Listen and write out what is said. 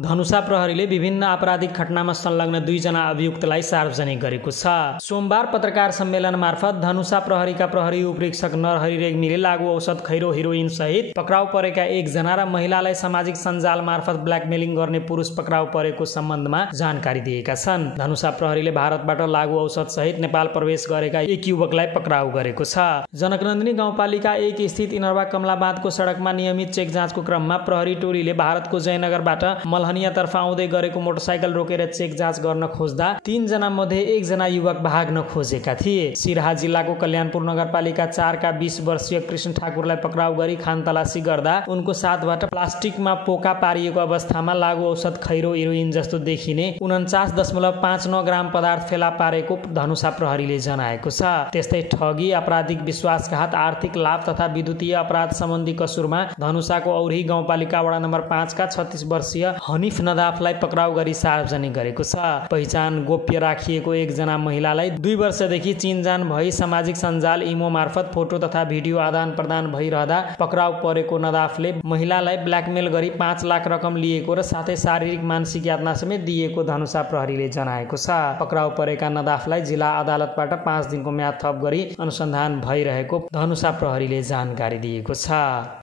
धनुषा प्रहरीले विभिन्न आपराधिक घटनामा संलग्न 2 जना अभियुक्तलाई सार्वजनिक गरेको छ। सोमबार पत्रकार सम्मेलन मार्फत धनुषा प्रहरीका प्रहरी उपरीक्षक नरहरि रेग्मीले लागू औषध खैरो हिरोइन सहित पक्राउ परेका 1 जना र महिलालाई सामाजिक सञ्जाल मार्फत ब्ल्याकमेलिङ गर्ने पुरुष पक्राउ परेको सम्बन्धमा जानकारी दिएका छन्। धनुषा प्रहरीले भारतबाट लागू औषध सहित नेपाल प्रवेश गरेका 1 युवकलाई पक्राउ गरेको छ। जनकनन्दिनी गाउँपालिका 1 स्थित इनरवा कमला बाँधको सडकमा नियमित चेक जाँचको क्रममा प्रहरी टोलीले भारतको जयनगरबाट मलहनियातर्फ आउँदै गरेको मोटरसाइकल रोकेर चेक जाँच गर्न खोज्दा 3 जना मध्ये 1 जना युवक भाग्न खोजेका थिए। सिराहा जिल्लाको कल्याणपुर नगरपालिका 4 का 20 वर्षीय कृष्ण ठाकुरलाई पक्राउ गरी खानतलासी गर्दा उनको साथबाट प्लास्टिकमा पोका पारिएको अवस्थामा लागू औषध खैरो हिरोइन जस्तो देखिने 49.59 ग्राम पदार्थ फेला पारेको धनुषा प्रहरीले जनाएको छ। त्यस्तै ठगी, आपराधिक विश्वासघात, आर्थिक लाभ तथा विद्युतीय अपराध सम्बन्धी कसुरमा धनुषाको औरही गाउँपालिका वडा नम्बर 5 का 36 वर्षीय हनिफ नदाफलाई पक्राउ गरी सार्वजनिक गरेको छ। पहिचान गोप्य राखिएको 1 जना महिलालाई 2 वर्षदेखि चिनजान भई सामाजिक सञ्जाल इमो मार्फत फोटो तथा भिडियो आदान प्रदान भइरहँदा पक्राउ परेको नदाफले महिलालाई ब्ल्याकमेल गरी 5 लाख रकम लिएको र साथै शारीरिक मानसिक यातना समेत दिएको धनुषा प्रहरीले जनाएको छ। पक्राउ परेका नदाफलाई जिल्ला अदालतबाट 5 दिनको म्याद थप गरी अनुसन्धान भइरहेको धनुषा प्रहरीले जानकारी दिएको छ।